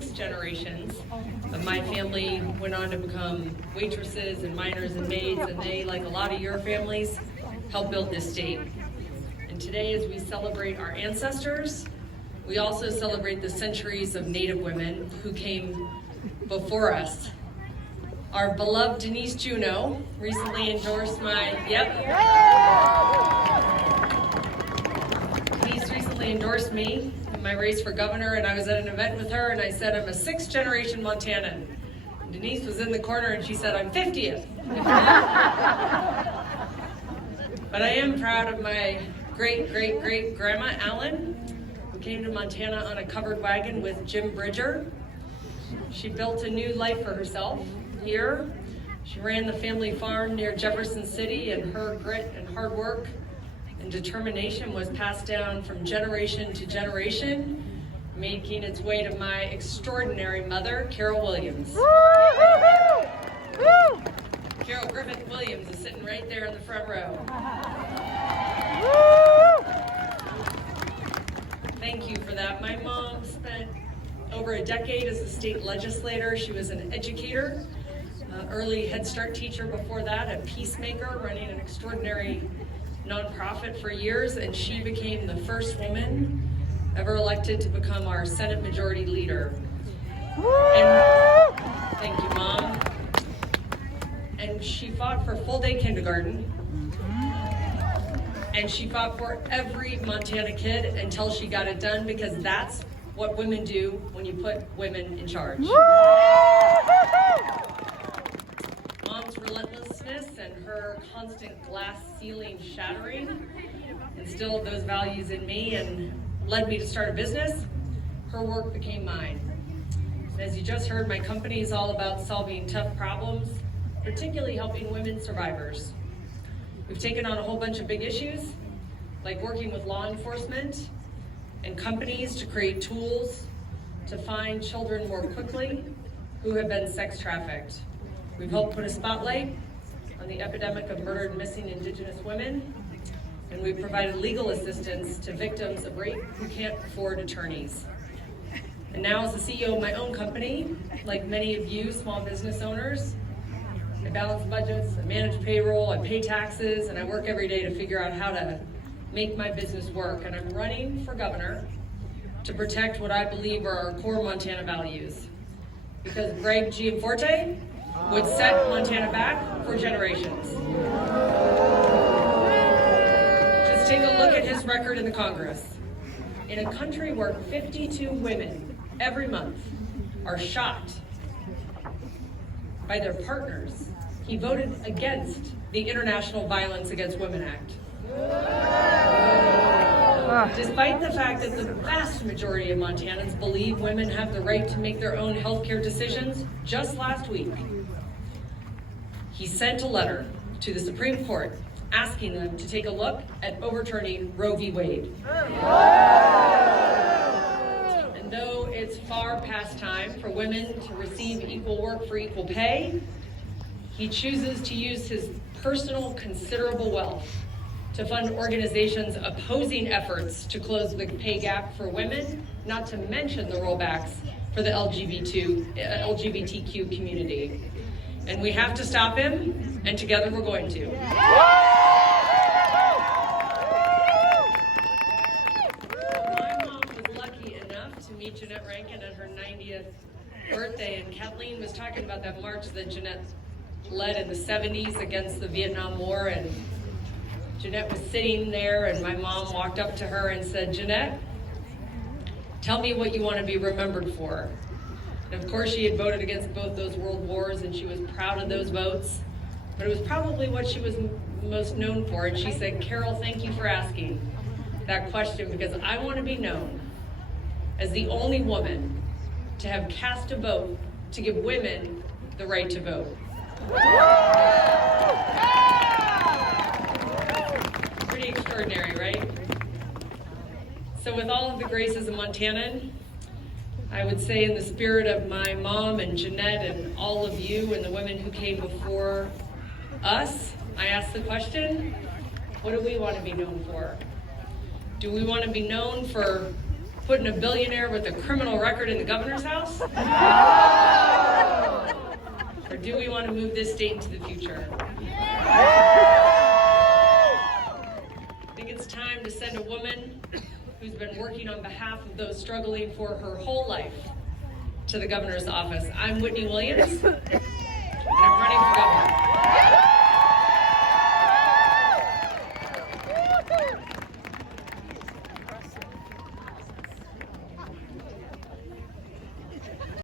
6 generations of my family went on to become waitresses and miners and maids, and they, like a lot of your families, helped build this state. And today, as we celebrate our ancestors, we also celebrate the centuries of Native women who came before us. Our beloved Denise Juneau recently endorsed Denise recently endorsed me in my race for governor, and I was at an event with her and I said, I'm a 6th generation Montanan. And Denise was in the corner and she said, I'm 50th. But I am proud of my great-great-great-grandma, Ellen, who came to Montana on a covered wagon with Jim Bridger. She built a new life for herself here. She ran the family farm near Jefferson City, and her grit and hard work and determination was passed down from generation to generation, making its way to my extraordinary mother, Carol Williams. Carol Griffith Williams is sitting right there in the front row. Thank you for that. My mom spent over a decade as a state legislator. She was an educator, early Head Start teacher before that, a peacemaker, running an extraordinary nonprofit for years, and she became the first woman ever elected to become our Senate Majority Leader. And thank you, Mom. And she fought for full-day kindergarten, and she fought for every Montana kid until she got it done, because that's what women do when you put women in charge. Mom's relentlessness and her constant glass ceiling shattering instilled those values in me and led me to start a business. Her work became mine. As you just heard, my company is all about solving tough problems, particularly helping women survivors. We've taken on a whole bunch of big issues, like working with law enforcement and companies to create tools to find children more quickly who have been sex trafficked. We've helped put a spotlight on the epidemic of murdered and missing Indigenous women, and we've provided legal assistance to victims of rape who can't afford attorneys. And now, as the CEO of my own company, like many of you small business owners, I balance budgets, I manage payroll, I pay taxes, and I work every day to figure out how to make my business work. And I'm running for governor to protect what I believe are our core Montana values. Because Greg Gianforte would set Montana back for generations. Just take a look at his record in the Congress. In a country where 52 women every month are shot by their partners, he voted against the International Violence Against Women Act. Despite the fact that the vast majority of Montanans believe women have the right to make their own healthcare decisions, just last week, he sent a letter to the Supreme Court asking them to take a look at overturning Roe v. Wade. And though it's far past time for women to receive equal work for equal pay, he chooses to use his personal considerable wealth to fund organizations opposing efforts to close the pay gap for women, not to mention the rollbacks for the LGBTQ community. And we have to stop him, and together we're going to. My mom was lucky enough to meet Jeanette Rankin at her 90th birthday, and Kathleen was talking about that march that Jeanette led in the 70s against the Vietnam War, and Jeanette was sitting there, and my mom walked up to her and said, Jeanette, tell me what you want to be remembered for. And of course, she had voted against both those world wars, and she was proud of those votes, but it was probably what she was most known for. And she said, Carol, thank you for asking that question, because I want to be known as the only woman to have cast a vote to give women the right to vote. Pretty extraordinary, right? So with all of the graces of Montanan, I would say, in the spirit of my mom and Jeanette and all of you and the women who came before us, I ask the question, what do we want to be known for? Do we want to be known for Putting a billionaire with a criminal record in the governor's house? Or do we want to move this state into the future? I think it's time to send a woman who's been working on behalf of those struggling for her whole life to the governor's office. I'm Whitney Williams, and I'm running for governor.